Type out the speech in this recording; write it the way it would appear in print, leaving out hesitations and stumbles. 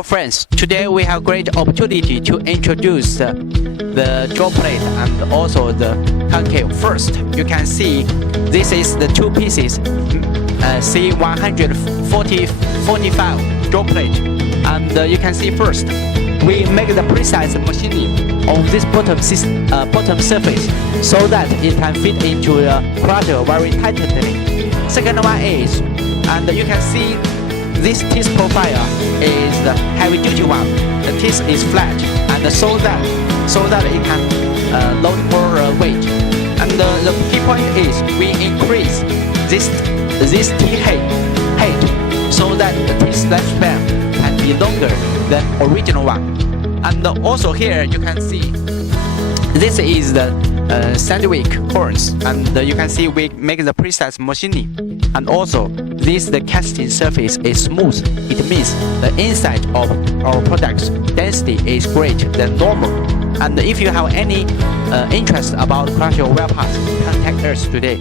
Hello friends, today we have great opportunity to introduce the jaw plate and also the concave. First, you can see this is the two pieces C145 jaw plate, and you can see first we make the precise machining on this bottom surface so that it can fit into the crusher very tightly. Second one is, and you can see this teeth profile is the heavy duty one. The teeth is flat and so that it can load more weight. And the key point is we increase this teeth height so that the teeth lifespan can be longer than original one. And also here you can see this is the Sandvik horns, and you can see we make the precise machining. And also the casting surface is smooth. It means the inside of our product's density is greater than normal. And if you have any interest about crusher wire parts, contact us today.